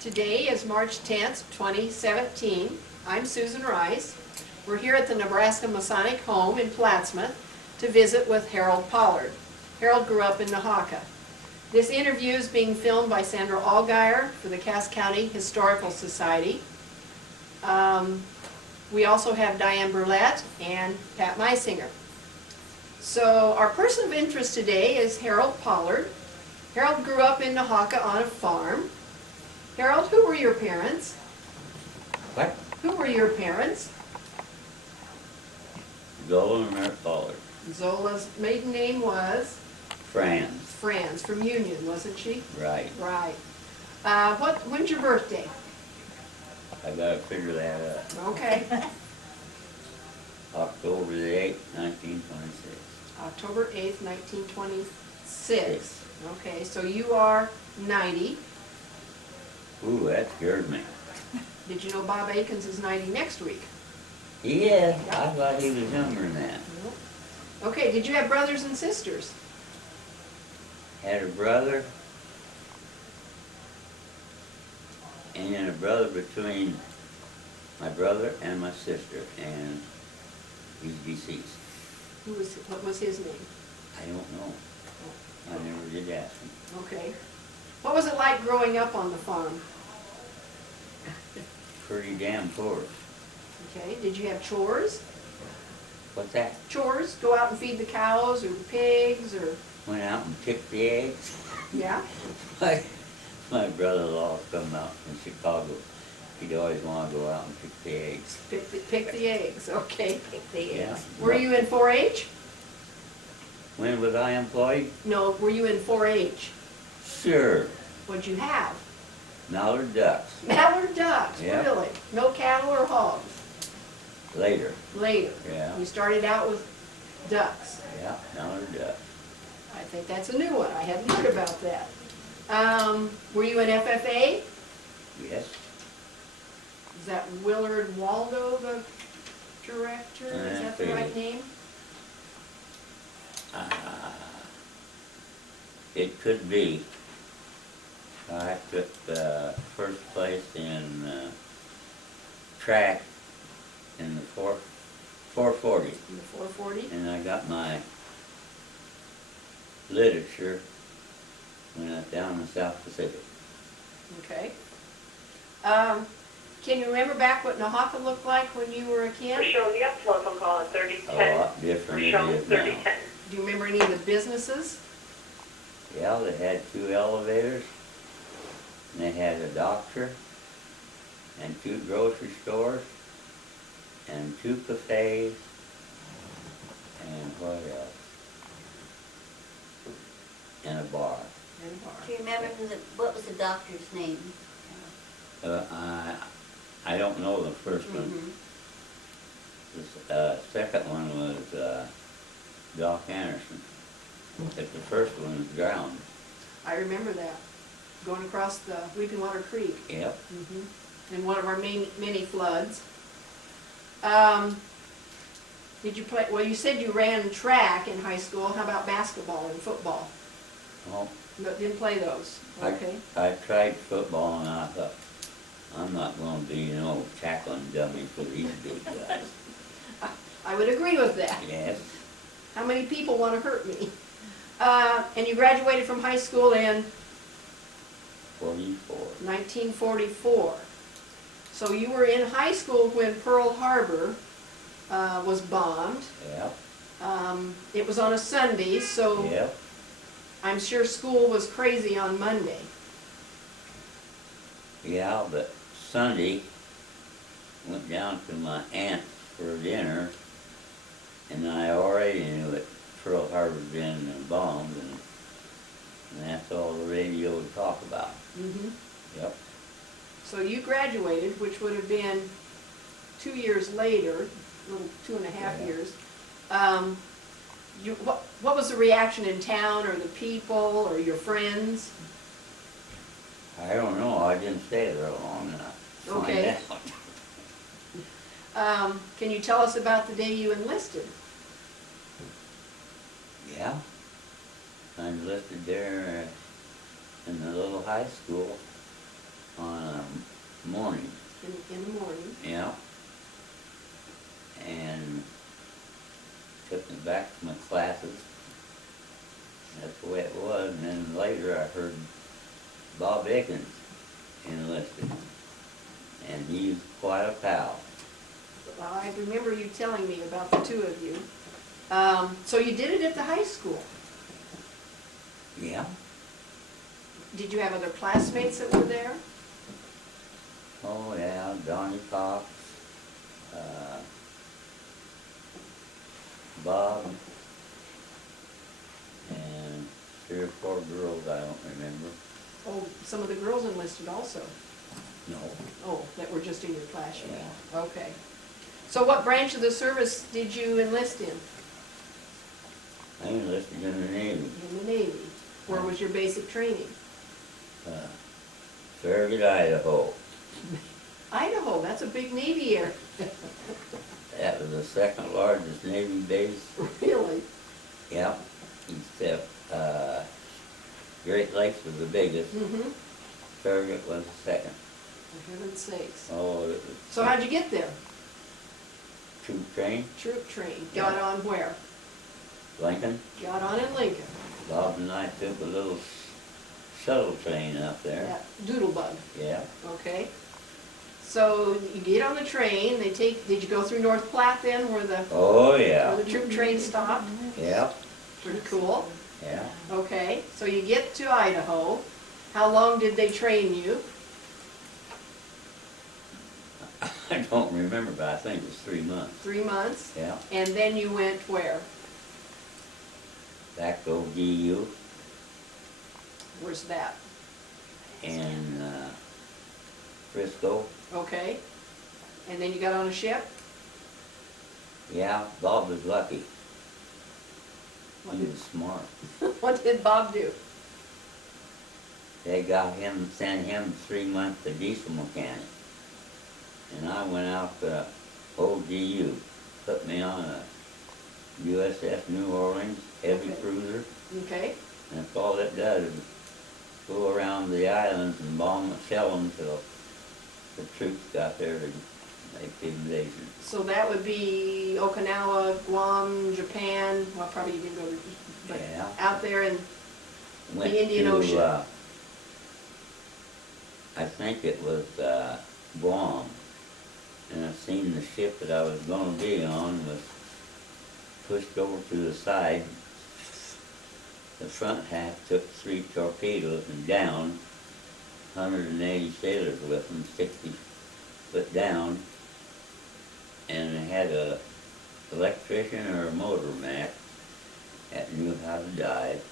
Today is March 10th, 2017. I'm Susan Rice. We're here at the Nebraska Masonic Home in Plattsmouth to visit with Harold Pollard. Harold grew up in Nahaka. This interview is being filmed by Sandra Allgaier for the Cass County Historical Society. We also have Diane Burlett and Pat Meisinger. So our person of interest today is Harold Pollard. Harold grew up in Nahaka on a farm. Harold, who were your parents? What? Who were your parents? Zola and Mary Pollard. Zola's maiden name was? Franz. Franz, from Union, wasn't she? Right. Right. When's your birthday? I gotta figure that out. Okay. October the 8th, 1926. October 8th, 1926. Okay, so you are 90. Ooh, that scared me. Did you know Bob Akins is 90 next week? Yeah, I thought he was younger than that. Nope. Okay, did you have brothers and sisters? Had a brother, and a brother between my brother and my sister, and he's deceased. What was his name? I don't know. I never did ask him. Okay. What was it like growing up on the farm? Pretty damn poor. Okay, did you have chores? What's that? Chores? Go out and feed the cows or the pigs or? Went out and picked the eggs. Yeah? My brother-in-law come out from Chicago. He'd always want to go out and pick the eggs. Pick the eggs, okay. Pick the Yeah. eggs. Were you in 4-H? When was I employed? No, were you in 4-H? Sure. What'd you have? Mallard ducks. Mallard ducks, Yeah. really? No cattle or hogs? Later. Later. Yeah. You started out with ducks. Yeah, mallard ducks. I think that's a new one. I hadn't heard about that. Were you in FFA? Yes. Is that Willard Waldo, the director? Is that the FFA. right name? It could be. I took first place in track in the 440, In the 440? and I got my literature when I was down in the South Pacific. Okay. Can you remember back what Nahaka looked like when you were a We're kid? showing the telephone call at A 3010. lot different We're it showing is now. 3010. Do you remember any of the businesses? Yeah, they had 2 elevators, and they had a doctor, and 2 grocery stores, and 2 cafes, and what else? And a bar. And a bar. Do you remember what was the doctor's name? I don't know the first one. Mhm. The second one was Doc Anderson. But the first one was drowned. I remember that, going across the Weeping Water Creek. Yep. In one of our many floods. Did you play, well, you said you ran track in high school. How about basketball and football? Well, No, didn't play those, okay. I tried football, and I thought, I'm not going to be no tackling dummy for these big guys. I would agree with that. Yes. How many people want to hurt me? And you graduated from high school in 44. 1944. So you were in high school when Pearl Harbor was bombed. Yep. It was on a Sunday, so Yep. I'm sure school was crazy on Monday. Yeah, but Sunday, went down to my aunt's for dinner, and I already knew that Pearl Harbor had been bombed, and that's all the radio would talk about. Yep. So you graduated, which would have been 2 years later, a little 2.5 Yeah. years. What was the reaction in town, or the people, or your friends? I don't know, I didn't stay there long enough to find Okay. out. Can you tell us about the day you enlisted? Yeah. I enlisted there in the little high school on morning, in the morning. yeah. And took me back to my classes. That's the way it was, and then later I heard Bob Aikens enlisted, and he's quite a pal. Well, I remember you telling me about the two of you. So you did it at the high school. Yeah. Did you have other classmates that were there? Oh yeah, Donnie Cox, Bob, and 3 or 4 girls I don't remember. Oh, some of the girls enlisted also. No. Oh, that were just in your class, you mean? Yeah. Okay. So what branch of the service did you enlist in? I enlisted in the Navy. In the Navy. Where was your basic training? Farragut, Idaho. Idaho, that's a big Navy area. That was the 2nd largest Navy base. Really? Yep. Except Great Lakes was the biggest. Mm-hmm. Farragut was the 2nd. For heaven's sakes. Oh, it was So how'd you get there? troop train, Troop train. Got Yeah. on where? Lincoln. Got on in Lincoln. Bob and I took a little shuttle train up there. That Doodlebug. Yeah. Okay. So you get on the train, did you go through North Platte then where the, Oh, where yeah. the troop train stopped? Yeah. Pretty cool. Yeah. Okay, so you get to Idaho. How long did they train you? I don't remember, but I think it was 3 months. 3 months. Yeah. And then you went where? Back to ODU Where's that? in Frisco. Okay. And then you got on a ship? Yeah, Bob was lucky. What He did, was smart. what did Bob do? They sent him 3 months to diesel mechanic. And I went out to ODU, put me on a USS New Orleans heavy Okay. cruiser. Okay. And that's all it does is go around the islands and bomb and shell them till the troops got there to make the invasion. So that would be Okinawa, Guam, Japan, well, probably you didn't go to, but Yeah. out there in, Went The Indian to, Ocean. I think it was Guam. And I seen the ship that I was gonna be on was pushed over to the side. The front half took 3 torpedoes and down, 180 sailors with them, 60 foot down. And they had a electrician or a motor mech that knew how to dive.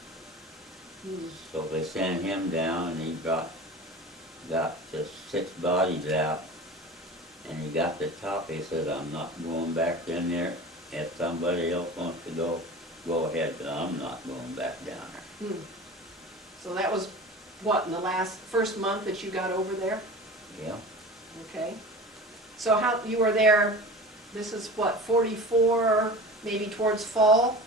So they sent him down and he got just 6 bodies out. And he got the top, he said, I'm not going back in there. If somebody else wants to go ahead, but I'm not going back down there. so that was, what, in the first month that you got over there? Yeah, Okay. So how, you were there, this is what, 44, maybe towards fall?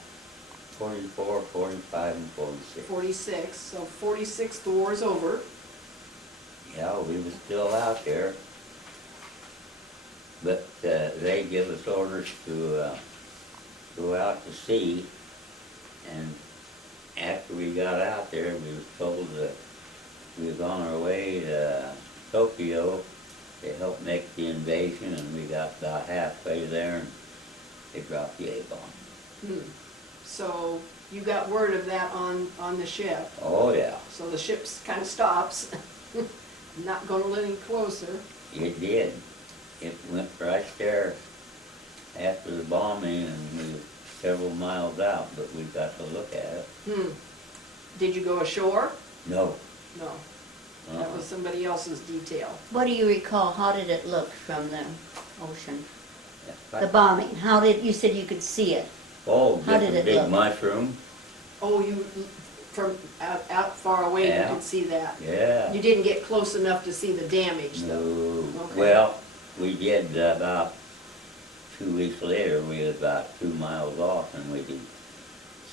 44, 45, and 46. 46, so 46, the war's over. Yeah, we was still out there. But they give us orders to go out to sea. And after we got out there, we was told that we was on our way to Tokyo to help make the invasion, and we got about halfway there and they dropped the A-bomb. So you got word of that on the ship. Oh yeah, So the ship kind of stops, not going a little closer. it did. It went right there after the bombing, and we were several miles out, but we got to look at it. Did you go ashore? No. No, that was somebody else's detail. What do you recall? How did it look from the ocean? The Uh-uh. bombing, you said you could see it. Oh, How just did a it big look? mushroom. Oh, you, from out far away, you Yeah. could see that. Yeah. You didn't get close enough to see the damage, though. No. Okay. Well, we did about 2 weeks later. We was about 2 miles off, and we could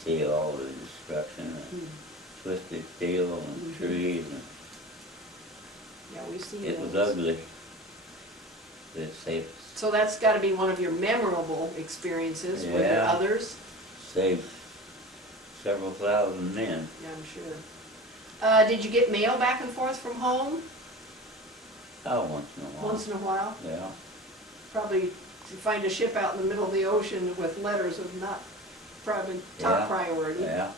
see all the destruction, and twisted steel and trees. And Yeah, we've seen it was those. ugly. It saved, So that's gotta be one of your memorable experiences. Were there Yeah. others? saved several thousand men. Yeah, I'm sure. Did you get mail back and forth from home Oh, once in a while. once in a while? Yeah. Probably to find a ship out in the middle of the ocean with letters was not probably top Yeah. priority. Yeah.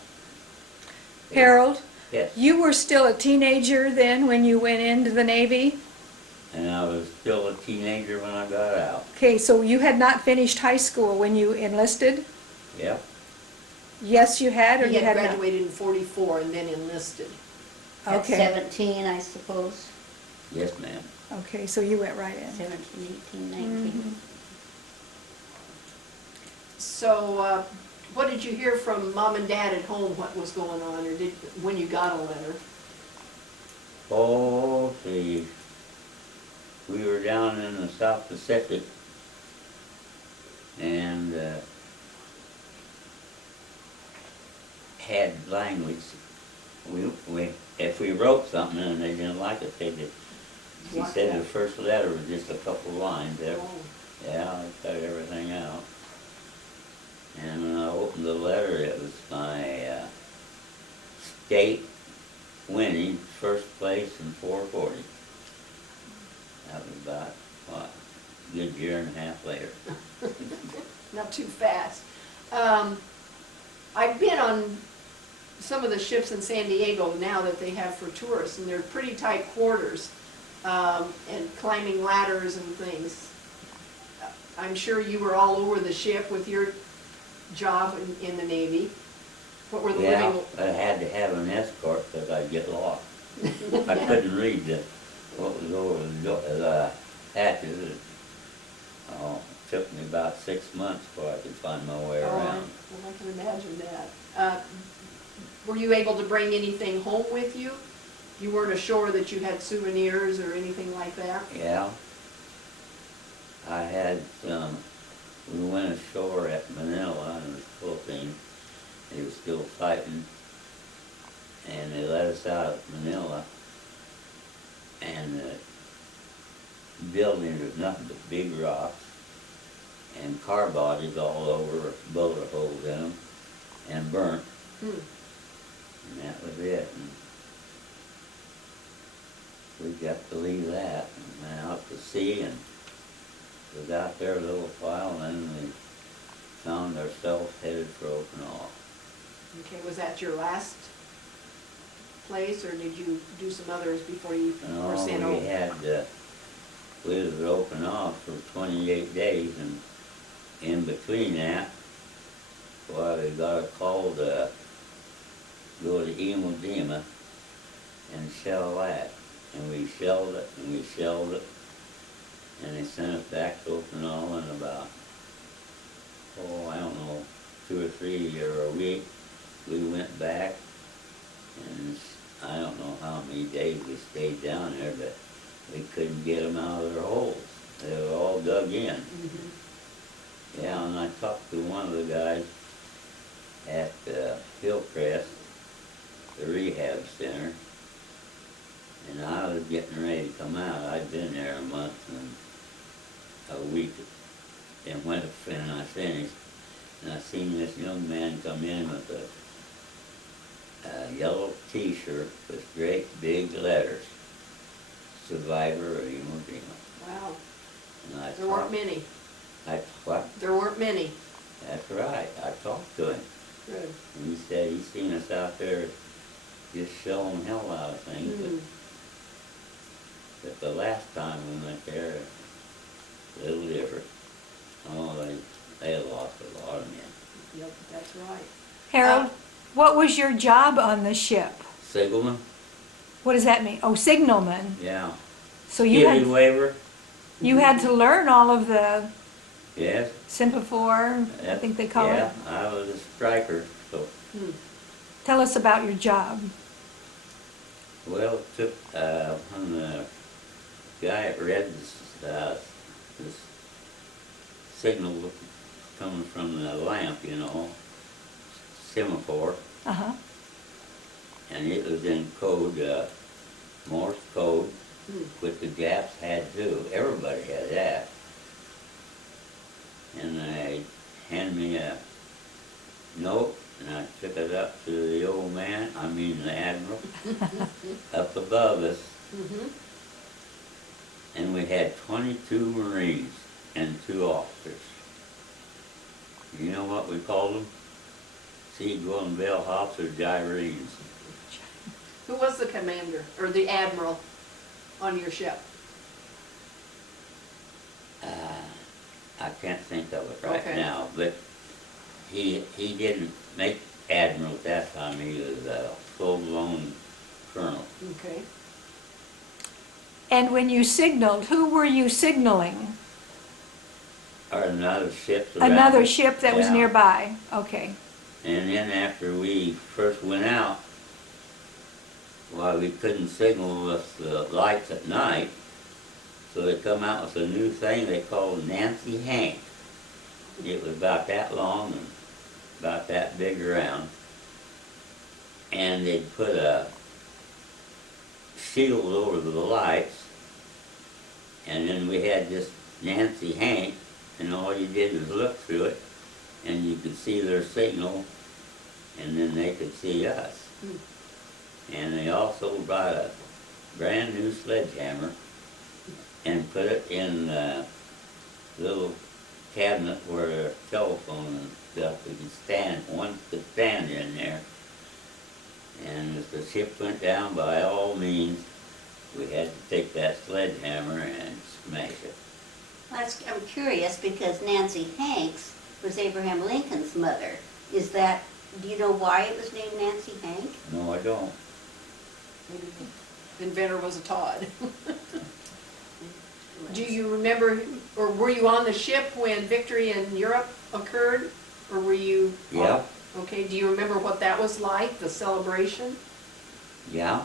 Harold, Yes. you were still a teenager then when you went into the Navy? And I was still a teenager when I got out. Okay, so you had not finished high school when you enlisted? Yep. Yes, you had, or He you had had not? graduated in '44 and then enlisted. At Okay, 17, I suppose. Yes, ma'am. okay, so you went right in. 17, 18, 19. So, what did you hear from mom and dad at home, what was going on, or when you got a letter? Oh, see, we were down in the South Pacific, and had language. If we wrote something and they didn't like it, she Block said that. the first letter was just a couple lines. Oh, Yeah, I cut everything out. And when I opened the letter, it was my state winning first place in 440. That was about, what, a good year and a half later. not too fast. I've been on some of the ships in San Diego now that they have for tourists, and they're pretty tight quarters, and climbing ladders and things. I'm sure you were all over the ship with your job in the Navy. What were the Yeah, living? I had to have an escort because I'd get lost. I couldn't read what was over the hatches. Oh, it took me about 6 months before I could find my way Oh, around. well, I can imagine that. Were you able to bring anything home with you? You weren't ashore that you had souvenirs or anything like that? Yeah. I had some, we went ashore at Manila in the Philippines. They were still fighting. And they let us out of Manila. And the building was nothing but big rocks and car bodies all over, bullet holes in them, and burnt. Hmm. And that was it. And we got to leave that and went out to sea and was out there a little while, and then we found ourselves headed for Okinawa. Okay, was that your last place, or did you do some others before you were sent No, we home? had, we was at Okinawa for 28 days, and in between that, well, we got a call to go to Iwo Jima and shell that. And we shelled it, and we shelled it, and they sent us back to Okinawa in about, I don't know, 2 or 3 or a week. We went back, and I don't know how many days we stayed down there, but we couldn't get them out of their holes. They were all dug in. Mhm. Yeah, and I talked to one of the guys at Hillcrest, the rehab center, and I was getting ready to come out. I'd been there a month and a week, and when I finished, and I seen this young man come in with a yellow T-shirt with great big letters, "Survivor of Iwo Jima." Wow, And I there weren't talked, many. what? There weren't many. That's right. I talked to him. Good. And he said he's seen us out there just shelling hell out of things. Hmm. But the last time we went there, a little different. Oh, they lost a lot of men. Yep, that's right. Harold, what was your job on the ship? Sigelman? What does that mean? Oh, signalman. Yeah. So you Kitty had, waiver? you had to learn all of the Yes. semaphore, I think they call Yeah, it. I was a striker, so, Hmm. Tell us about your job. well, it took, when the guy at read this signal coming from the lamp, semaphore, Uh-huh. and it was in code, Morse code, which the Japs had too. Everybody had that. And they handed me a note, and I took it up to the old man, I mean the admiral, up above us. Mm-hmm. And we had 22 Marines and 2 officers. You know what we called them? Seagoing bellhops or gyrenes. Who was the commander, or the admiral on your ship? I can't think of it right Okay. now, but he didn't make admiral at that time. He was a full-blown colonel. Okay. And when you signaled, who were you signaling? Or another ship around Another us. ship that was Yeah. nearby? Okay. And then after we first went out, well, we couldn't signal with the lights at night, so they come out with a new thing they called Nancy Hank. It was about that long and about that big around. And they'd put a shield over the lights, and then we had this Nancy Hank, and all you did was look through it, and you could see their signal, and then they could see us. And they also brought a brand new sledgehammer and put it in the little cabinet where their telephone and stuff, one could stand in there. And if the ship went down, by all means, we had to take that sledgehammer and smash it. I'm curious because Nancy Hanks was Abraham Lincoln's mother. Is that, do you know why it was named Nancy Hank? No, I don't. Maybe the inventor was a Todd. Do you remember, or were you on the ship when victory in Europe occurred? Or were you? Yeah. Okay, do you remember what that was like, the celebration? Yeah.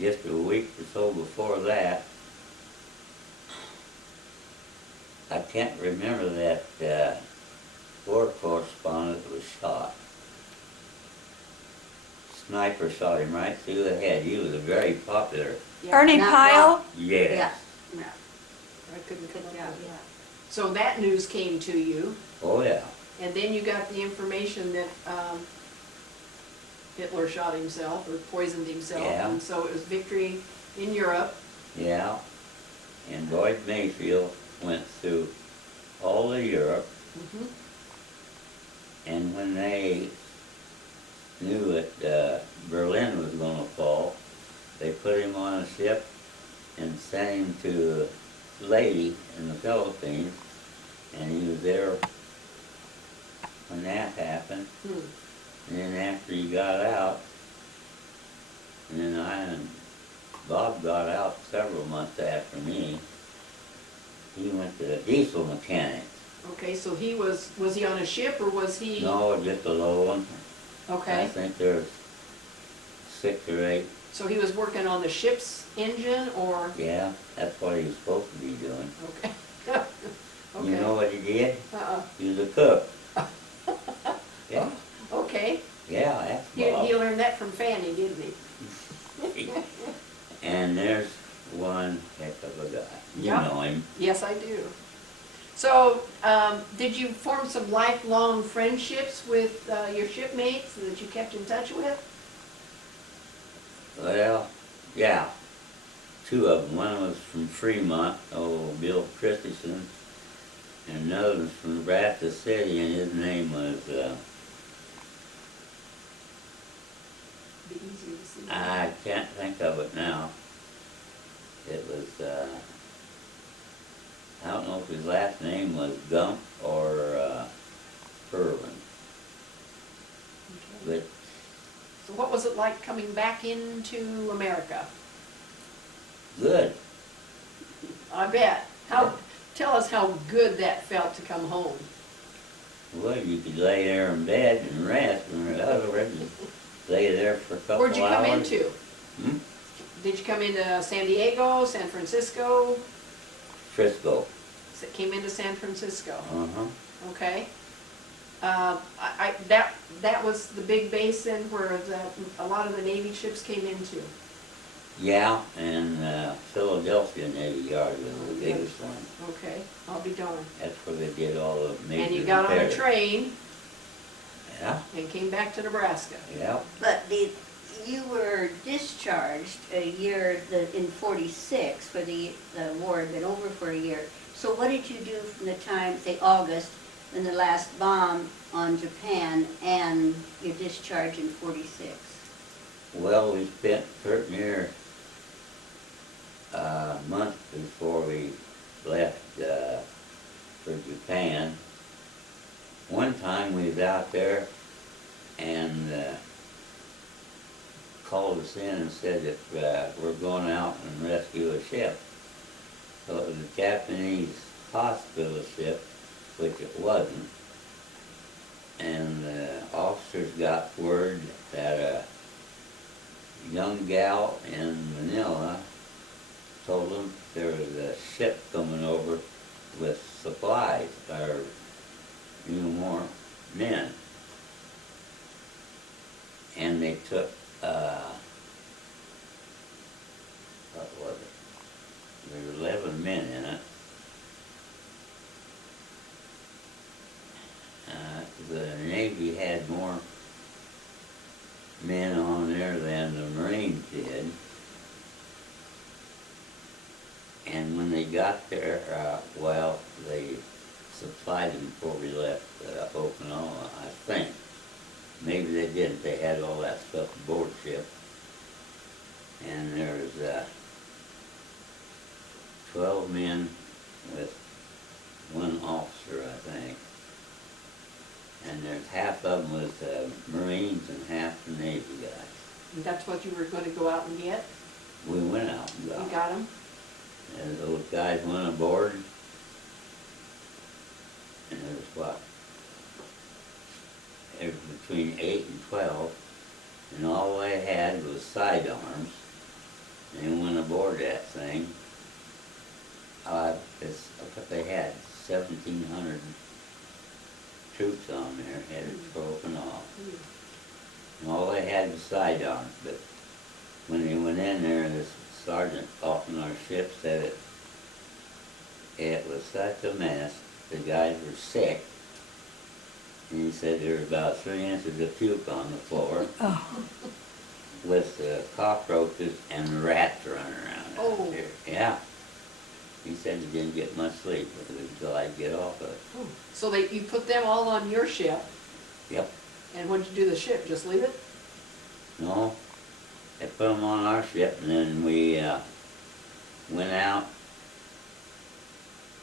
Just a week or so before that, I can't remember that war correspondent was shot. Sniper shot him right through the head. He was a very popular. Yeah, Ernie Not Pyle? Yes. Yeah. I couldn't come up Yeah, with it. yeah. So that news came to you, Oh, yeah. and then you got the information that Hitler shot himself or poisoned himself. Yeah. And so it was victory in Europe. Yeah. And Boyd Mayfield went through all of Europe, Mhm. and when they knew that Berlin was going to fall, they put him on a ship and sent him to Leyte in the Philippines, and he was there when that happened. Hmm. And then after he got out, and then I and Bob got out several months after me, he went to the diesel mechanics. Okay, so he was he on a ship or was he? No, just a low one. I Okay, think there's 6 or 8. so he was working on the ship's engine or? Yeah, that's what he was supposed to be doing. Okay. Okay. You know what he did? Uh-uh. He was a cook. Yeah, Okay, yeah, that's he Bob. learned that from Fanny, didn't he? And there's one heck of a guy. You Yeah. know him. Yes, I do. So, did you form some lifelong friendships with your shipmates that you kept in touch with? Well, yeah. 2 of them. One was from Fremont, Bill Christensen, and another was from Nebraska City, and his name was, Be easier to see. I can't think of it now. It was, I don't know if his last name was Gump or Irwin, Okay. but So what was it like coming back into America? good. I bet. Tell us how good that felt to come home. Well, you could lay there in bed and rest and recover and lay there for a couple Where'd you come hours. into? Hmm? Did you come into San Diego, San Francisco? Frisco. Came into San Francisco, Uh-huh. okay? That was the big basin where a lot of the Navy ships came into. Yeah, and Philadelphia Navy Yard was the biggest one. Okay, I'll be darned. That's where they did all the major And you got on a repairs. train Yeah, and came back to Nebraska. yeah. But you were discharged a year, in 46, for the war had been over for a year. So what did you do from the time, say August, when the last bomb on Japan and your discharge in 46? Well, we spent pretty near a month before we left for Japan. One time we was out there and called us in and said that we're going out and rescue a ship. So it was a Japanese hospital ship, which it wasn't. And the officers got word that a young gal in Manila told them there was a ship coming over with supplies, or more men. And they took, what was it? There were 11 men in it. The Navy had more men on there than the Marines did. And when they got there, well, they supplied them before we left Okinawa, I think. Maybe they didn't. They had all that stuff aboard ship. And there was 12 men with one officer, I think. And there's half of them was Marines and half the Navy guys. And that's what you were going to go out and get? We went out and You got got them? And those guys went aboard. And there was what? There was between 8 and 12. And all they had was sidearms. And they went aboard that thing. They had 1,700 troops on there headed for Okinawa. And all they had was sidearms, but when they went in there, this sergeant off on our ship said it was such a mess. The guys were sick. And he said there was about 3 inches of puke on the floor with cockroaches and rats running around out there. Yeah. He said he didn't get much sleep until I'd get off of it. So you put them all on your ship, Yep. and what did you do to the ship? Just leave it? No, they put them on our ship, and then we went out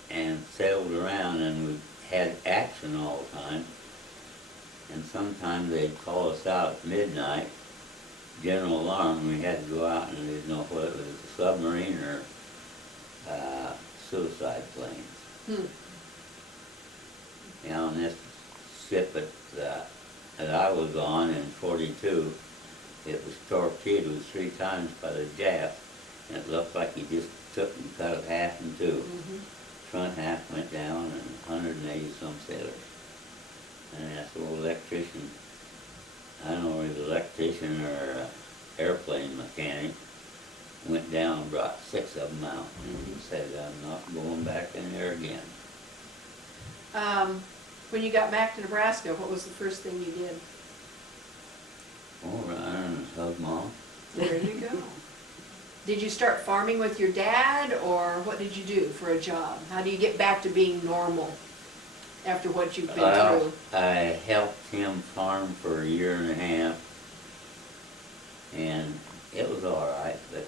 and sailed around, and we had action all the time. And sometimes they'd call us out at midnight, general alarm, and we had to go out, and we didn't know whether it was a submarine or suicide planes. You know, and this ship that I was on in 42, it was torpedoed 3 times by the Japs, and it looked like he just took and cut it half in 2. Front half went down, and 180 some sailors. And that's the old electrician. I don't know if he was an electrician or airplane mechanic. Went down and brought 6 of them out. And he said, I'm not going back in there again. When you got back to Nebraska, what was the first thing you did? Oh, run and hug Mom. There you go. Did you start farming with your dad, or what did you do for a job? How do you get back to being normal after what you've been through? I helped him farm for 1.5 years, and it was all right, but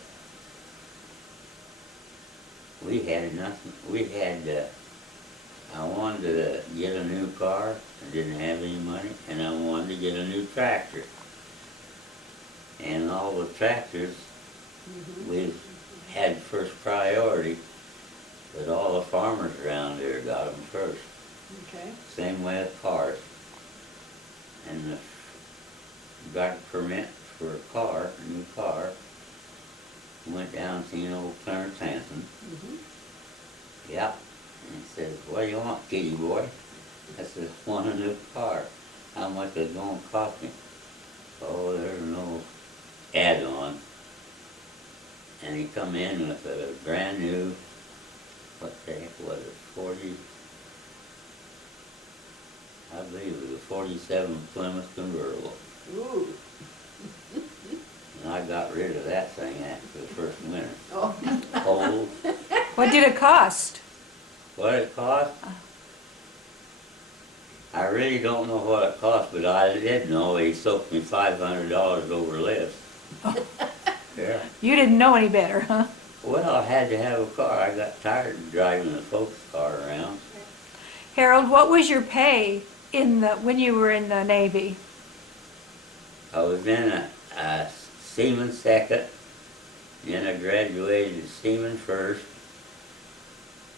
we had nothing. I wanted to get a new car. I didn't have any money, and I wanted to get a new tractor. And all the tractors, we had first priority, but all the farmers around there got them first. Okay. Same way with cars. And got a permit for a car, a new car. Went down and seen old Clarence Hanson. Yep. And he says, what do you want, kitty boy? I said, I want a new car. How much is it going to cost me? Oh, there's no add-on. and he come in with a brand new, what the heck was it, 40, I believe it was a 47 Plymouth convertible. Ooh, And I got rid of that thing after the first winter. oh, Cold. What did it cost? What it cost? I really don't know what it cost, but I did know he soaked me $500 over list. Yeah. You didn't know any better, huh? Well, I had to have a car. I got tired of driving the folks' car around. Harold, what was your pay when you were in the Navy? I was in a seaman second, then I graduated as seaman first,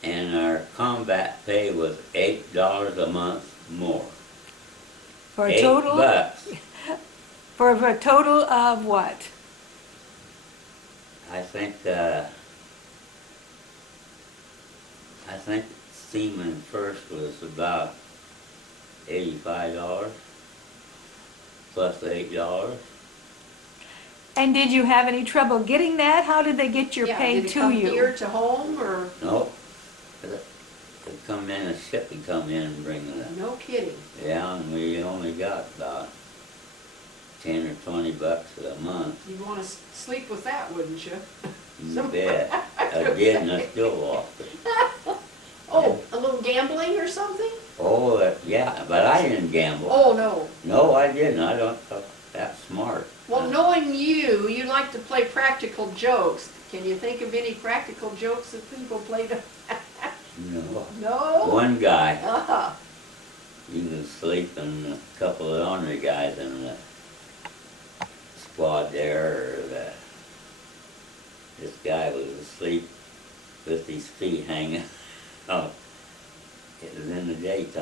and our combat pay was $8 a month more. For a total? $8. For a total of what? I think seaman first was about $85 plus the $8. And did you have any trouble getting that? How did they get your yeah, pay did it to come you? here to home, or, Nope. It'd come in, a ship would come in and bring it. no kidding? Yeah, and we only got about 10 or 20 bucks a month. You'd want to sleep with that, wouldn't you? You bet. I did, and I still lost it. Oh, a little gambling or something? Oh, yeah, but I didn't gamble. Oh, no. No, I didn't. I don't think that smart. Well, knowing you like to play practical jokes. Can you think of any practical jokes that people played? No. No? One guy, Ah, he was asleep, and a couple of ornery guys in the squad there, this guy was asleep with his feet hanging out. It was in the daytime.